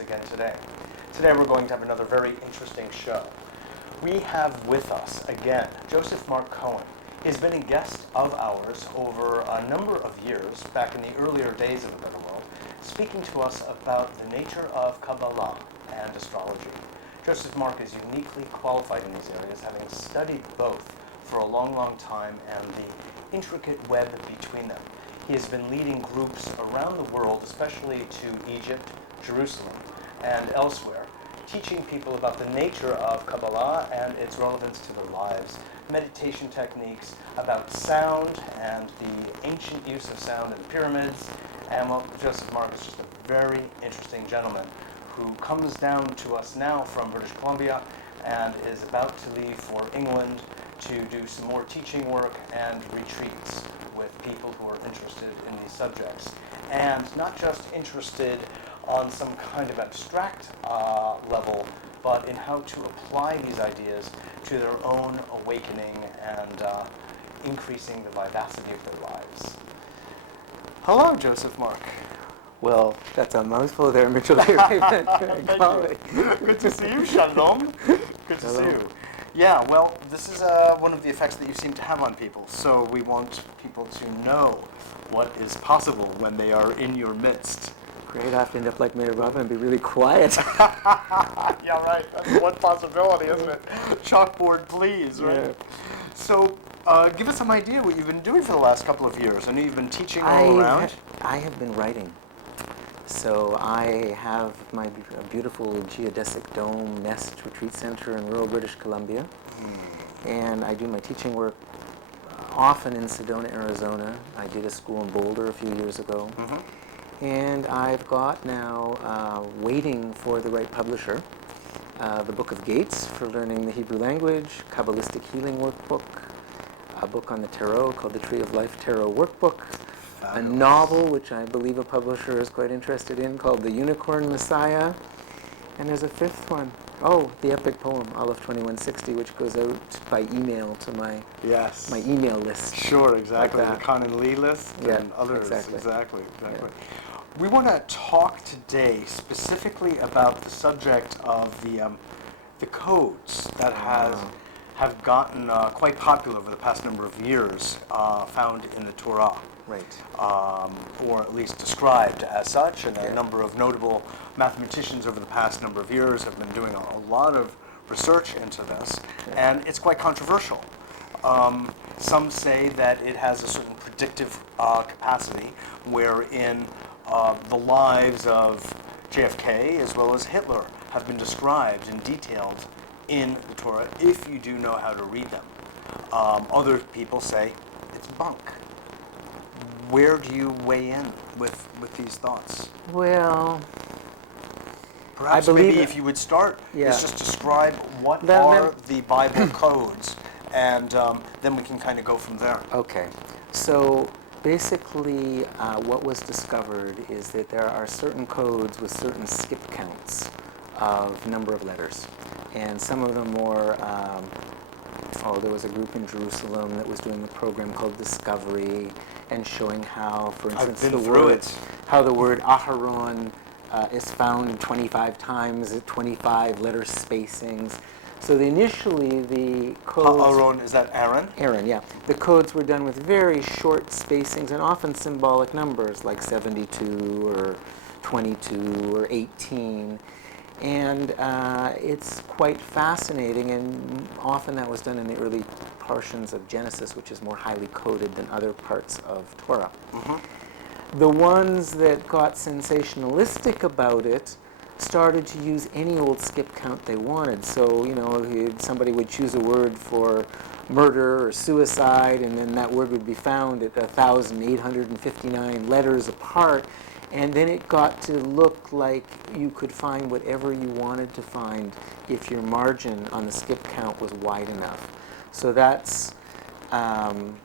us again today. Today we're going to have another very interesting show. We have with us again Joseph Mark Cohen. He's been a guest of ours over a number of years, back in the earlier days of the Better World, speaking to us about the nature of Kabbalah and astrology. Joseph Mark is uniquely qualified in these areas, having studied both for a long, long time and the intricate web between them. He has been leading groups around the world, especially to Egypt, Jerusalem, and elsewhere, teaching people about the nature of Kabbalah and its relevance to their lives, meditation techniques, about sound and the ancient use of sound in the pyramids. And well, Joseph Mark is just a very interesting gentleman who comes down to us now from British Columbia and is about to leave for England to do some more teaching work and retreats with people who are interested in these subjects. And not just interested on some kind of abstract level, but in how to apply these ideas to their own awakening and increasing the vivacity of their lives. Hello, Joseph Mark. Well, that's a mouthful there, Mitchell. Thank you. Good to see you, Shalom. Good to see you. Yeah, well, this is one of the effects that you seem to have on people. So we want people to know what is possible when they are in your midst. Great, I have to end up like Mayor Robin and be really quiet. Yeah, right. That's one possibility, isn't it? Chalkboard, please, right? Yeah. So give us some idea what you've been doing for the last couple of years. I know you've been teaching all around. I have been writing. So I have my beautiful geodesic dome nest retreat center in rural British Columbia. And I do my teaching work often in Sedona, Arizona. I did a school in Boulder a few years ago. And I've got now, waiting for the right publisher, the Book of Gates for learning the Hebrew language, Kabbalistic Healing Workbook, a book on the Tarot called the Tree of Life Tarot Workbook, a novel which I believe a publisher is quite interested in called The Unicorn Messiah, and there's a fifth one. Oh, the epic poem, Aleph 2160, which goes out by email to my email list. Sure, exactly. Like the Khan and Lee list and others. Exactly. Yeah. We want to talk today specifically about the subject of the codes that have gotten quite popular over the past number of years, found in the Torah. Right. Or at least described as such, and a number of notable mathematicians over the past number of years have been doing a lot of research into this, and it's quite controversial. Some say that it has a certain predictive capacity, wherein the lives of JFK as well as Hitler have been described and detailed in the Torah if you do know how to read them. Other people say it's bunk. Where do you weigh in with these thoughts? Well, perhaps maybe if you would start, is just describe what are the Bible codes, and then we can kind of go from there. Okay. So basically, what was discovered is that there are certain codes with certain skip counts of number of letters, and some of them more. There was a group in Jerusalem that was doing a program called Discovery and showing how, for instance, how the word Aharon is found 25 times at 25 letter spacings. So initially the codes... Aharon, is that Aaron? Aaron, yeah. The codes were done with very short spacings and often symbolic numbers like 72 or 22 or 18. And it's quite fascinating, and often that was done in the early portions of Genesis, which is more highly coded than other parts of Torah. The ones that got sensationalistic about it started to use any old skip count they wanted. So, somebody would choose a word for murder or suicide, and then that word would be found at 1,859 letters apart. And then it got to look like you could find whatever you wanted to find if your margin on the skip count was wide enough. So that's, and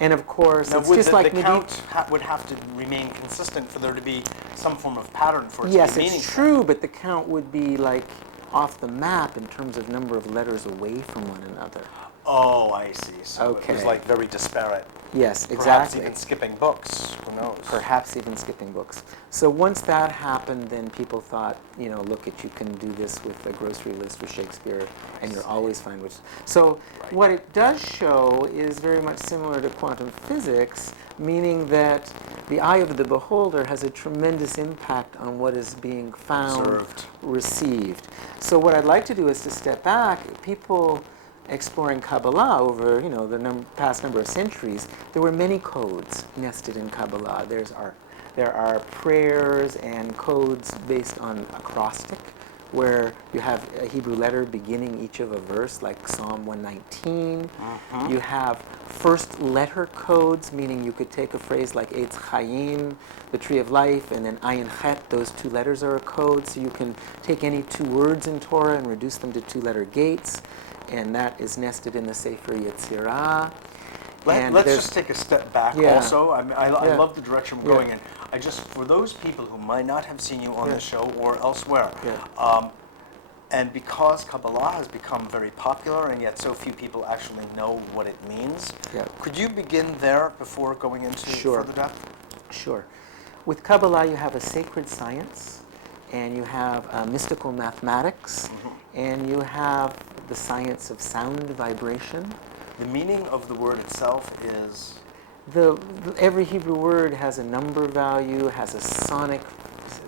of course, now, it's just like the count would have to remain consistent for there to be some form of pattern for it to be meaningful. Yes, it's true, but the count would be like off the map in terms of number of letters away from one another. Oh, I see. So it was like very disparate. Yes, exactly. Perhaps even skipping books. knows? Perhaps even skipping books. So once that happened, then people thought, look at, you can do this with a grocery list with Shakespeare, and you'll always find which. So what it does show is very much similar to quantum physics, meaning that the eye of the beholder has a tremendous impact on what is being found, Observed, received. So what I'd like to do is to step back. People exploring Kabbalah over the past number of centuries, there were many codes nested in Kabbalah. There are prayers and codes based on acrostic, where you have a Hebrew letter beginning each of a verse, like Psalm 119. You have first letter codes, meaning you could take a phrase like Eitz Chaim, the tree of life, and then Ayin Chet, those two letters are a code. So you can take any two words in Torah and reduce them to two-letter gates, and that is nested in the Sefer Yetzirah. Let's just take a step back also. I love the direction we're going in. For those people who might not have seen you on the show or elsewhere, and because Kabbalah has become very popular and yet so few people actually know what it means, could you begin there before going into further depth? Sure. With Kabbalah, you have a sacred science, and you have mystical mathematics, and you have the science of sound vibration. The meaning of the word itself is? Every Hebrew word has a number value, has a sonic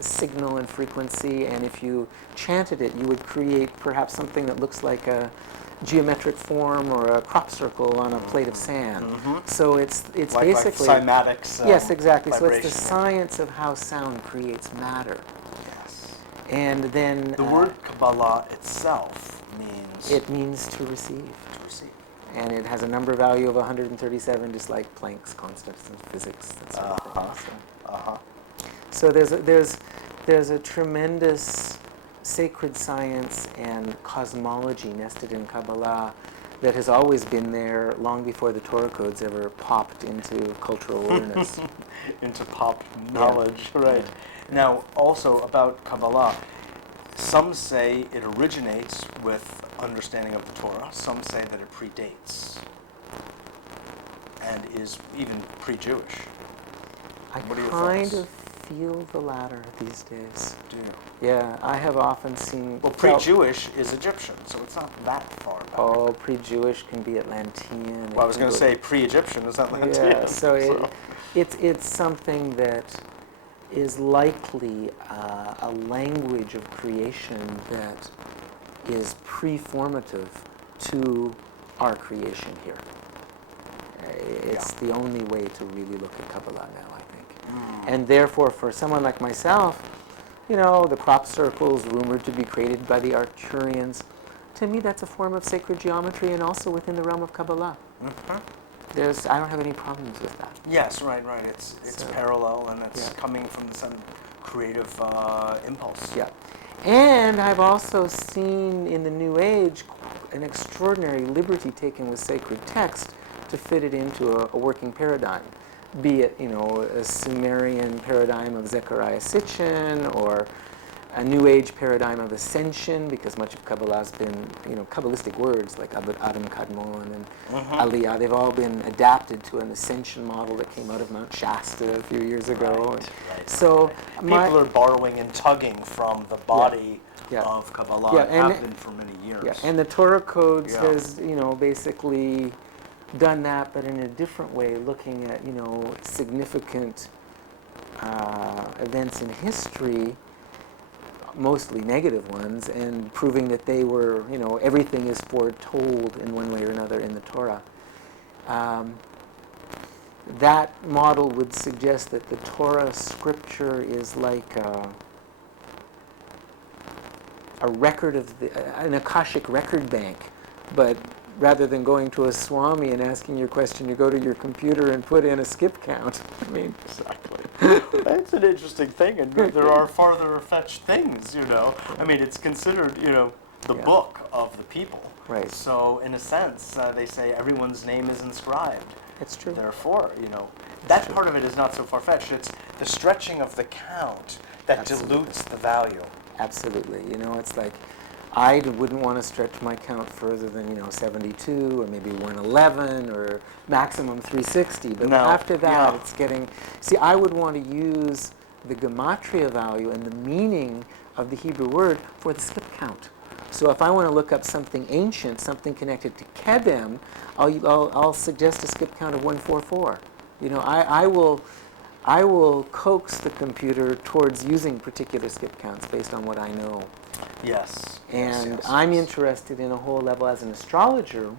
signal and frequency, and if you chanted it, you would create perhaps something that looks like a geometric form or a crop circle on a plate of sand. So it's basically like cymatics. Yes, exactly. So it's the vibration. science of how sound creates matter. Yes. And then the word Kabbalah itself means? It means to receive. To receive. And it has a number value of 137, just like Planck's constants in physics. That sort of thing. So there's a tremendous sacred science and cosmology nested in Kabbalah that has always been there long before the Torah codes ever popped into cultural awareness. Into pop knowledge, right. Now, also about Kabbalah, some say it originates with understanding of the Torah. Some say that it predates and is even pre-Jewish. What are your kind thoughts? of feel the latter these days. Do you? Yeah, I have often seen... Well, pre-Jewish is Egyptian, so it's not that far back. Oh, pre-Jewish can be Atlantean. Well, I was going to say pre-Egyptian is Atlantean. Yeah, so it's something that is likely a language of creation that is pre-formative to our creation here. It's the only way to really look at Kabbalah now, I think. And therefore, for someone like myself, the crop circles rumored to be created by the Arcturians, to me that's a form of sacred geometry and also within the realm of Kabbalah. I don't have any problems with that. Yes, right. It's parallel and it's coming from some creative impulse. Yeah. And I've also seen in the New Age an extraordinary liberty taken with sacred text to fit it into a working paradigm, be it a Sumerian paradigm of Zechariah Sitchin or a New Age paradigm of ascension, because much of Kabbalah has been, Kabbalistic words like Adam Kadmon and Aliyah, they've all been adapted to an ascension model that came out of Mount Shasta a few years ago. Right. So people are borrowing and tugging from the body of Kabbalah and have been for many years. Yeah, and the Torah codes has, basically done that, but in a different way, looking at, significant events in history, mostly negative ones, and proving that they were, everything is foretold in one way or another in the Torah. That model would suggest that the Torah scripture is like a record of an Akashic record bank, but rather than going to a Swami and asking your question, you go to your computer and put in a skip count. Exactly. That's an interesting thing, and there are farther fetched things, it's considered, the book of the people. Right. So, in a sense, they say everyone's name is inscribed. It's true. Therefore, that part of it is not so far-fetched. It's the stretching of the count that dilutes the value. Absolutely. It's like, I wouldn't want to stretch my count further than 72 or maybe 111 or maximum 360. But No. after that, Yeah. it's getting. See, I would want to use the gematria value and the meaning of the Hebrew word for the skip count. So if I want to look up something ancient, something connected to Kedem, I'll suggest a skip count of 144. I will coax the computer towards using particular skip counts based on what I know. Yes. And yes, I'm yes. interested in a whole level as an astrologer.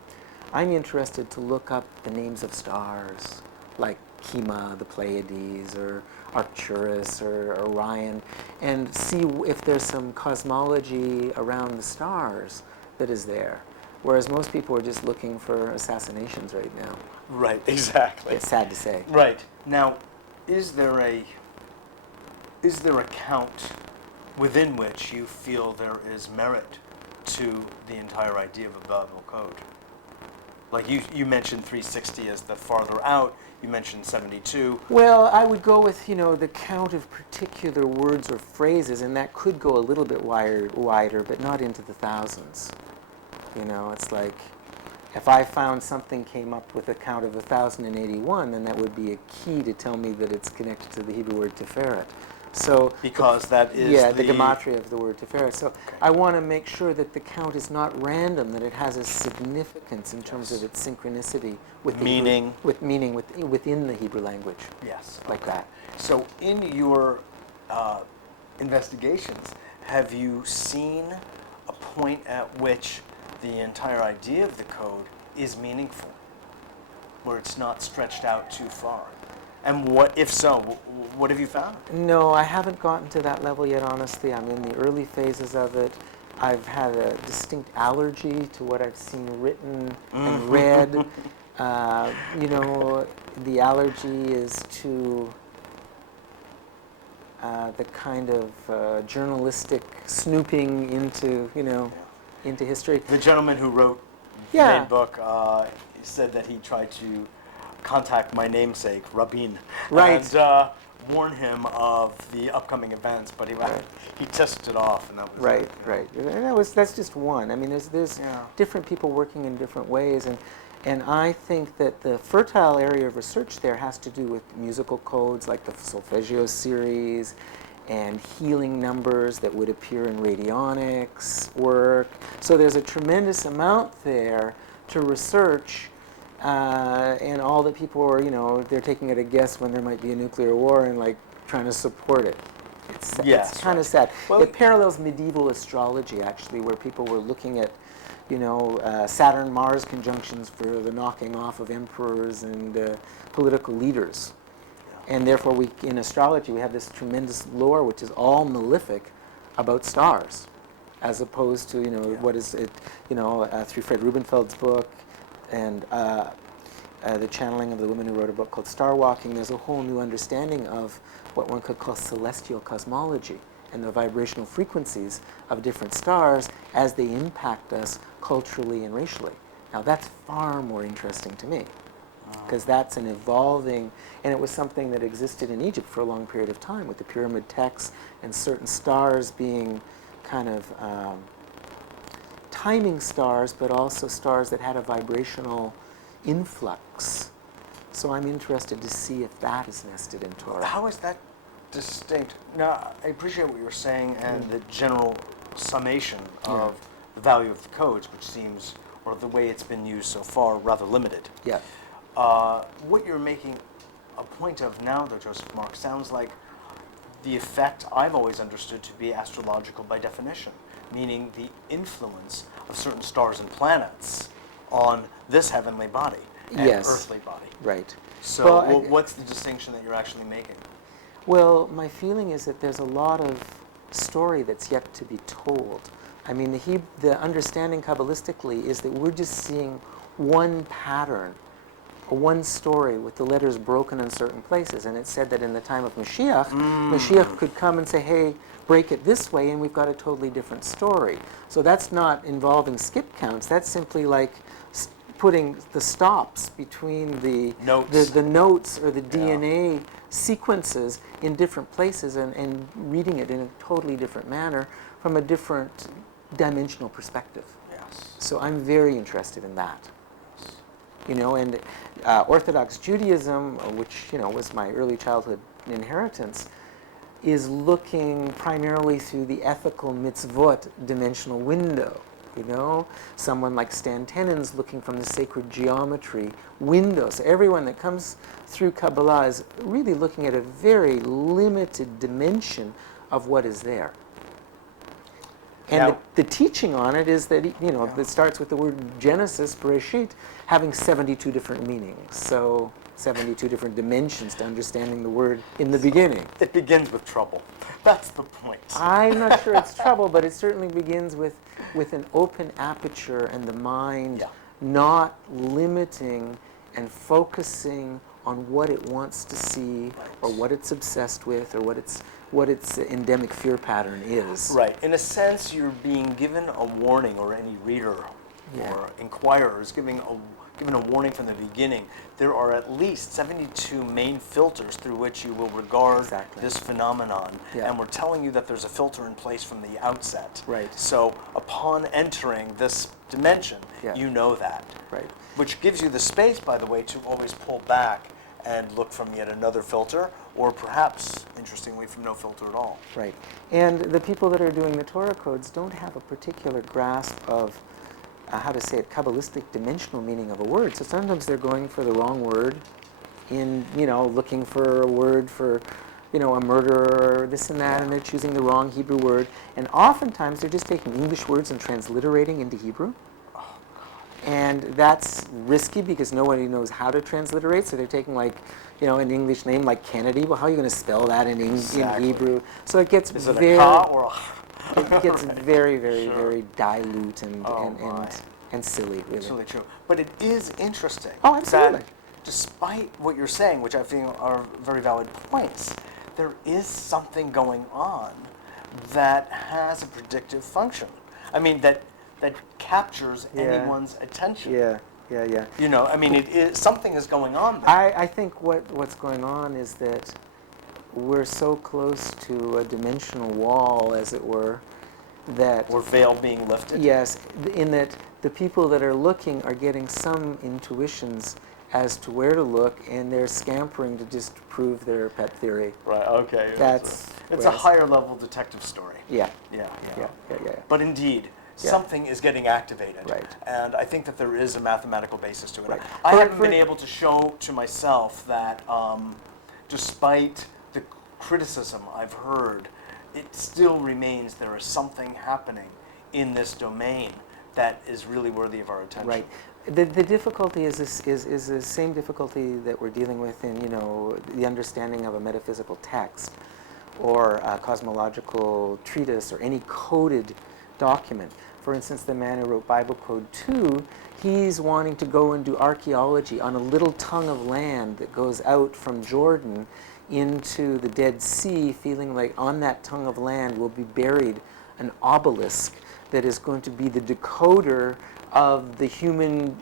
I'm interested to look up the names of stars, like Kima, the Pleiades, or Arcturus, or Orion, and see if there's some cosmology around the stars that is there. Whereas most people are just looking for assassinations right now. Right, exactly. It's sad to say. Right. Now, is there a count within which you feel there is merit to the entire idea of a Bible code? Like you mentioned 360 as the farther out, you mentioned 72. Well, I would go with, the count of particular words or phrases, and that could go a little bit wider, but not into the thousands. It's like, if I found something came up with a count of 1,081, then that would be a key to tell me that it's connected to the Hebrew word Tiferet. So Because that is the gematria of the word Tiferet. So I want to make sure that the count is not random, that it has a significance in terms of its synchronicity with meaning. with meaning within the Hebrew language. Yes. Like that. So in your investigations, have you seen a point at which the entire idea of the code is meaningful, where it's not stretched out too far? And if so, what have you found? No, I haven't gotten to that level yet, honestly. I'm in the early phases of it. I've had a distinct allergy to what I've seen written and read. The allergy is to the kind of journalistic snooping into history. The gentleman who wrote the main book said that he tried to contact my namesake, Rabin, and warn him of the upcoming events, but he tested it off, and that was right. it, Right. And that's just one. I mean, there's different people working in different ways, and I think that the fertile area of research there has to do with musical codes like the solfeggio series and healing numbers that would appear in radionics work. So there's a tremendous amount there to research. And all the people are, they're taking it a guess when there might be a nuclear war and trying to support it. It's kind of sad. Well, it parallels medieval astrology actually, where people were looking at, Saturn-Mars conjunctions for the knocking off of emperors and political leaders. And therefore, in astrology, we have this tremendous lore, which is all malefic, about stars, as opposed to what is it, through Fred Rubenfeld's book. And the channeling of the woman who wrote a book called Star Walking, there's a whole new understanding of what one could call celestial cosmology and the vibrational frequencies of different stars as they impact us culturally and racially. Now that's far more interesting to me, because that's an evolving, and it was something that existed in Egypt for a long period of time, with the pyramid texts and certain stars being kind of timing stars, but also stars that had a vibrational influx. So I'm interested to see if that is nested in Torah. How is that distinct? Now, I appreciate what you're saying and the general summation of the value of the codes, which seems, or the way it's been used so far, rather limited. Yeah. What you're making a point of now, though, Joseph Mark, sounds like the effect I've always understood to be astrological by definition, meaning the influence of certain stars and planets on this heavenly body and earthly body. Right. So what's the distinction that you're actually making? Well, my feeling is that there's a lot of story that's yet to be told. I mean, the understanding Kabbalistically is that we're just seeing one pattern, one story with the letters broken in certain places. And it's said that in the time of Mashiach, Mashiach could come and say, hey, break it this way, and we've got a totally different story. So that's not involving skip counts. That's simply like putting the stops between the notes or the DNA sequences in different places and reading it in a totally different manner from a different dimensional perspective. Yes. So I'm very interested in that. Yes. You know, and Orthodox Judaism, which, you know, was my early childhood inheritance, is looking primarily through the ethical mitzvot dimensional window. You know, someone like Stan Tenin's looking from the sacred geometry window. So everyone that comes through Kabbalah is really looking at a very limited dimension of what is there. And Now, the teaching on it is that, you know, Yeah. it starts with the word Genesis, Bereshit, having 72 different meanings. So 72 different dimensions to understanding the word in the beginning. it begins with trouble. That's the point. I'm not sure it's trouble, but it certainly begins with an open aperture and the mind Yeah. not limiting and focusing on what it wants to see or what it's obsessed with or what its endemic fear pattern is. Right. In a sense, you're being given a warning, or any reader Yeah. or inquirer is given a warning from the beginning. There are at least 72 main filters through which you will regard Exactly. this phenomenon. Yeah. And we're telling you that there's a filter in place from the outset. Right. So upon entering this dimension, Yeah. you know that. Right. Which gives you the space, by the way, to always pull back and look from yet another filter, or perhaps, interestingly, from no filter at all. Right. And the people that are doing the Torah codes don't have a particular grasp of how to say it, Kabbalistic dimensional meaning of a word. So sometimes they're going for the wrong word in, you know, looking for a word for, you know, a murderer or this and that, and they're choosing the wrong Hebrew word. And oftentimes they're just taking English words and transliterating into Hebrew. And that's risky because nobody knows how to transliterate, so they're taking, like, you know, an English name like Kennedy. Well, how are you going to spell that in Hebrew? So it gets Is it very... a ka or a It gets Right. very, very, Sure. very dilute and, Oh, my. and silly, really. It's really true. But it is interesting Oh, absolutely. that despite what you're saying, which I think are very valid points, there is something going on that has a predictive function. I mean, that captures Yeah. anyone's attention. Yeah. You know, I mean, something is going on there. I think what's going on is that we're so close to a dimensional wall, as it were, that... Or veil being lifted. Yes, in that the people that are looking are getting some intuitions as to where to look, and they're scampering to just prove their pet theory. Right, okay. That's it's a higher level detective story. Yeah. Yeah. But But indeed, Yeah. something is getting activated. Right. And I think that there is a mathematical basis to it. Right. I For- haven't for- been able to show to myself that despite the criticism I've heard, it still remains there is something happening in this domain that is really worthy of our attention. Right. The difficulty is the same difficulty that we're dealing with in, you know, the understanding of a metaphysical text or a cosmological treatise or any coded document. For instance, the man who wrote Bible Code 2, he's wanting to go and do archaeology on a little tongue of land that goes out from Jordan into the Dead Sea, feeling like on that tongue of land will be buried an obelisk that is going to be the decoder of the human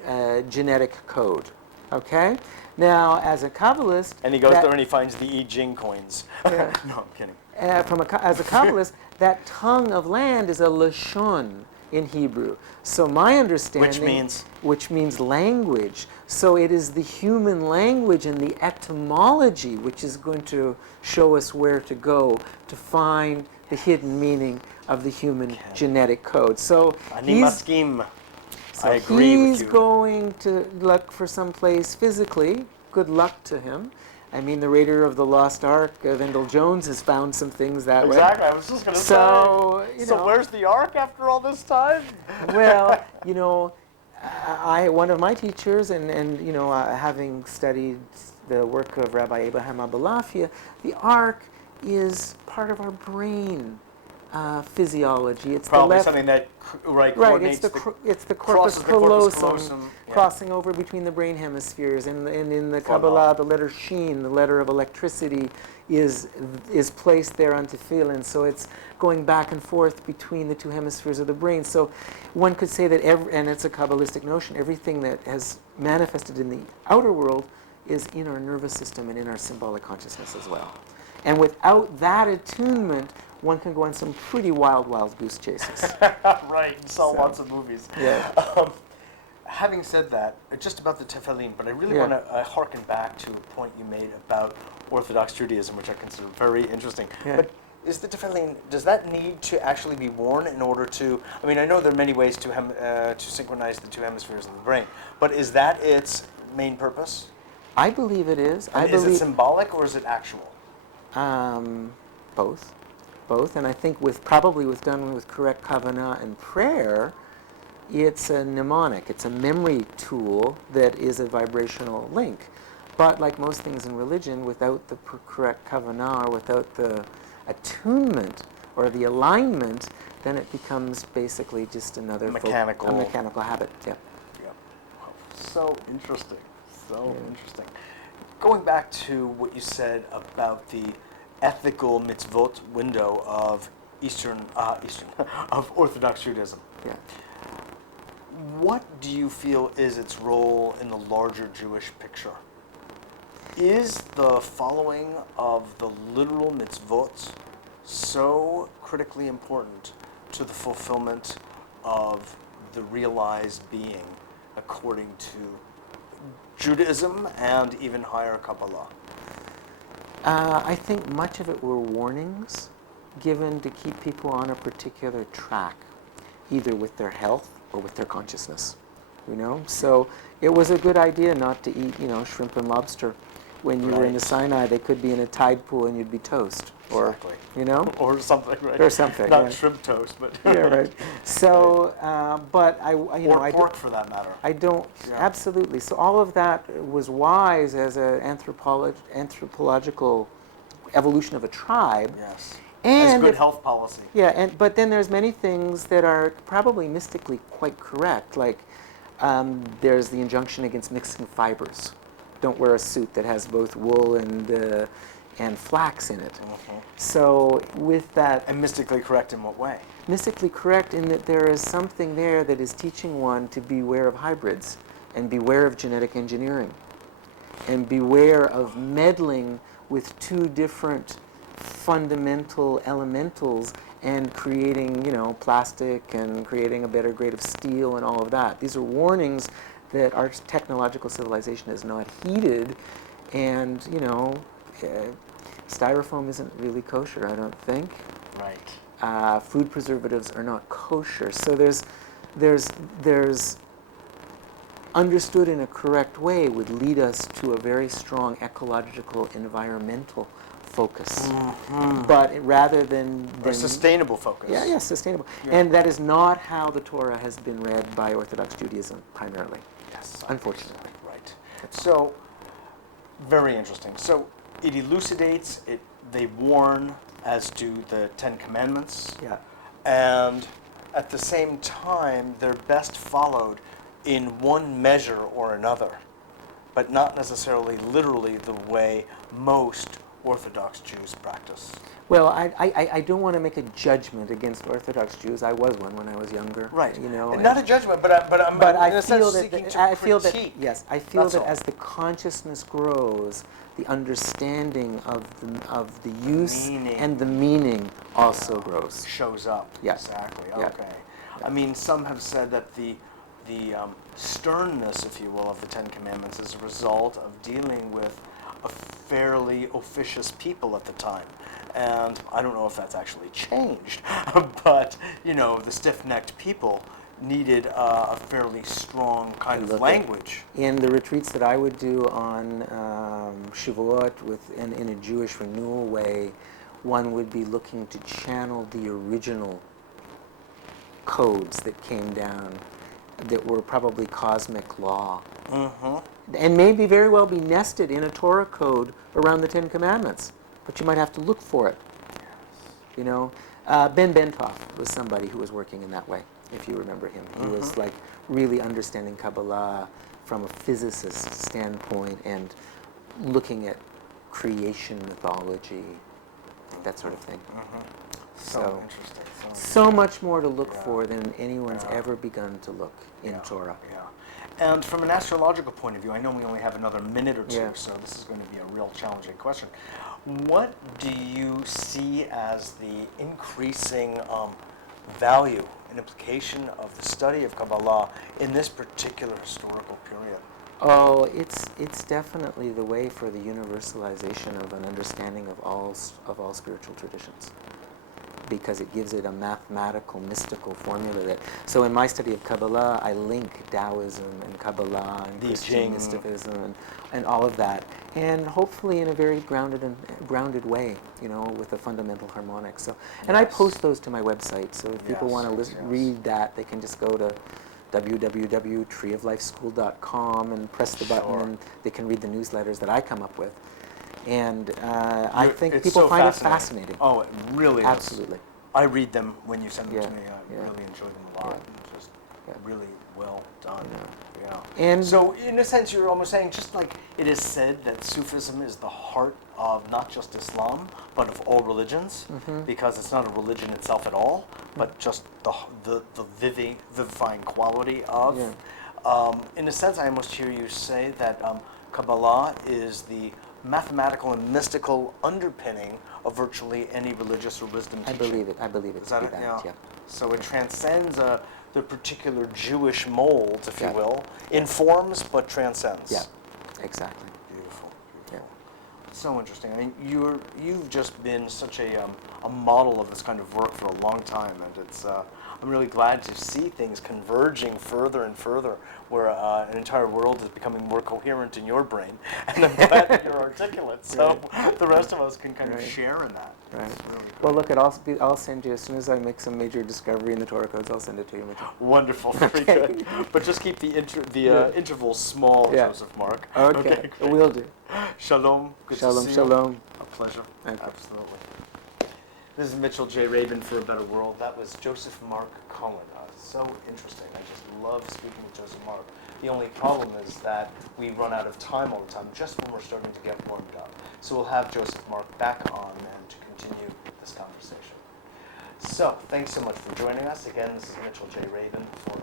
genetic code. Okay? Now, as a Kabbalist... And he goes there and he finds the I Ching coins. Yeah. No, I'm kidding. As a Kabbalist, that tongue of land is a lashon in Hebrew. So my understanding... Which means language. So it is the human language and the etymology which is going to show us where to go to find the hidden meaning of the human genetic code. So Ani maskim. I agree with he's you. going to look for some place physically. Good luck to him. I mean, the Raider of the Lost Ark, Vendell Jones, has found some things that way. Exactly, I was just going to say. So Where's the Ark after all this time? Well, you know, one of my teachers, and you know, having studied the work of Rabbi Abraham Abulafia, the Ark is part of our brain physiology. It's Probably the left, something that right. coordinates It's the corpus crosses the corpus callosum, callosum, yeah. crossing over between the brain hemispheres. And in the Kabbalah, the letter Shin, the letter of electricity, is placed there on tefillin. So it's going back and forth between the two hemispheres of the brain. So one could say that and it's a Kabbalistic notion, everything that has manifested in the outer world is in our nervous system and in our symbolic consciousness as well. And without that attunement, one can go on some pretty wild goose chases. Right, and saw lots of movies. Yeah. Having said that, just about the tefillin, but I really Yeah. want to harken back to a point you made about Orthodox Judaism, which I consider very interesting. Yeah. But is the tefillin, does that need to actually be worn in order to, I mean, I know there are many ways to synchronize the two hemispheres of the brain, but is that its main purpose? I believe it is. And is it symbolic or is it actual? Both. Both. And I think probably done with correct kavanah and prayer, it's a mnemonic. It's a memory tool that is a vibrational link. But like most things in religion, without the correct kavanah or without the attunement or the alignment, then it becomes basically just another mechanical habit. Yeah. Yeah. So interesting. So interesting. Going back to what you said about the ethical mitzvot window of of Orthodox Judaism. Yeah. What do you feel is its role in the larger Jewish picture? Is the following of the literal mitzvot so critically important to the fulfillment of the realized being according to Judaism and even higher Kabbalah? I think much of it were warnings given to keep people on a particular track, either with their health or with their consciousness. So it was a good idea not to eat, shrimp and lobster. When you were in the Sinai, they could be in a tide pool and you'd be toast. Or, exactly. Or something, right? Or something. Not shrimp toast, but yeah, right. So, but or pork for that matter. I don't absolutely. So all of that was wise as an anthropological evolution of a tribe. Yes. And as good health policy. Yeah, but then there's many things that are probably mystically quite correct. Like there's the injunction against mixing fibers. Don't wear a suit that has both wool and flax in it. Mm-hmm. So with that... And mystically correct in what way? Mystically correct in that there is something there that is teaching one to beware of hybrids and beware of genetic engineering and beware of meddling with two different fundamental elementals and creating, plastic and creating a better grade of steel and all of that. These are warnings that our technological civilization has not heeded, and styrofoam isn't really kosher, I don't think. Right. Food preservatives are not kosher, so there's understood in a correct way would lead us to a very strong ecological, environmental focus. Mm-hmm. But rather than a sustainable focus. Yeah, sustainable. Yeah. And that is not how the Torah has been read by Orthodox Judaism primarily. Yes. Unfortunately. Right. So, very interesting. So, it elucidates, they warn, as do the Ten Commandments. Yeah. And at the same time, they're best followed in one measure or another, but not necessarily literally the way most Orthodox Jews practice. Well, I don't want to make a judgment against Orthodox Jews. I was one when I was younger. Right. Not a judgment, but I'm I in a feel sense that seeking to I feel that critique. yes, I feel That's that all. as the consciousness grows, the understanding of the use and the meaning also grows. Shows up. Yeah. Exactly. Yeah. Okay. I mean, some have said that the sternness, if you will, of the Ten Commandments is a result of dealing with a fairly officious people at the time. And I don't know if that's actually changed, but, the stiff-necked people needed a fairly strong kind of language. In the retreats that I would do on Shavuot in a Jewish renewal way, one would be looking to channel the original codes that came down that were probably cosmic law. Mm-hmm. And maybe very well be nested in a Torah code around the Ten Commandments. But you might have to look for it. Ben Bentoff was somebody who was working in that way, if you remember him. He was like really understanding Kabbalah from a physicist standpoint and looking at creation mythology, that sort of thing. So interesting. So much more to look Yeah. for than anyone's Yeah. ever begun to look in Yeah. Torah. Yeah. And from an astrological point of view, I know we only have another minute or two, Yeah. so this is going to be a real challenging question. What do you see as the increasing value and implication of the study of Kabbalah in this particular historical period? Oh, it's definitely the way for the universalization of an understanding of all spiritual traditions, because it gives it a mathematical, mystical formula that. So in my study of Kabbalah, I link Taoism and Kabbalah and The Christian Jing. mysticism and all of that, and hopefully in a very grounded way, with a fundamental harmonic. So, and I Yes. post those to my website. So if people Yes, want to yes, yes. read that, they can just go to www.treeoflifeschool.com and press the button, Sure. and they can read the newsletters that I come up with. And I think It's people so find it fascinating. Oh, it really is. Absolutely. I read them when you send them to Yeah, me. I yeah. really enjoy them a lot. Just Yeah. really well done. Yeah. And So in a sense, you're almost saying, just like it is said that Sufism is the heart of not just Islam, but of all religions, because it's not a religion itself at all, but just the vivifying quality of. Yeah. In a sense, I almost hear you say that Kabbalah is the mathematical and mystical underpinning of virtually any religious or wisdom I teaching. believe it. I believe it Is to that be it? that. Yeah. Yeah. So it transcends the particular Jewish mold, if Yeah. you will, informs but transcends. Yeah. Exactly. Beautiful, Yeah. beautiful. So interesting. I mean, you've just been such a model of this kind of work for a long time, and it's I'm really glad to see things converging further and further, where an entire world is becoming more coherent in your brain, and I'm glad that you're articulate. So the rest of us can kind of Right. share in that. Right. It's really Well, look, I'll send you as soon as I make some major discovery in the Torah codes. I'll send it to you. Mitchell. wonderful, very good. But just keep the Yeah. intervals small, Yeah. Joseph Mark. Okay. great. Will do. Shalom. Good Shalom. to see Shalom. you. A pleasure. Okay. Absolutely. This is Mitchell J. Rabin for A Better World. That was Joseph Mark Cohen. So interesting. I just love speaking with Joseph Mark. The only problem is that we run out of time all the time, just when we're starting to get warmed up. So we'll have Joseph Mark back on and to continue this conversation. So thanks so much for joining us. Again, this is Mitchell J. Rabin for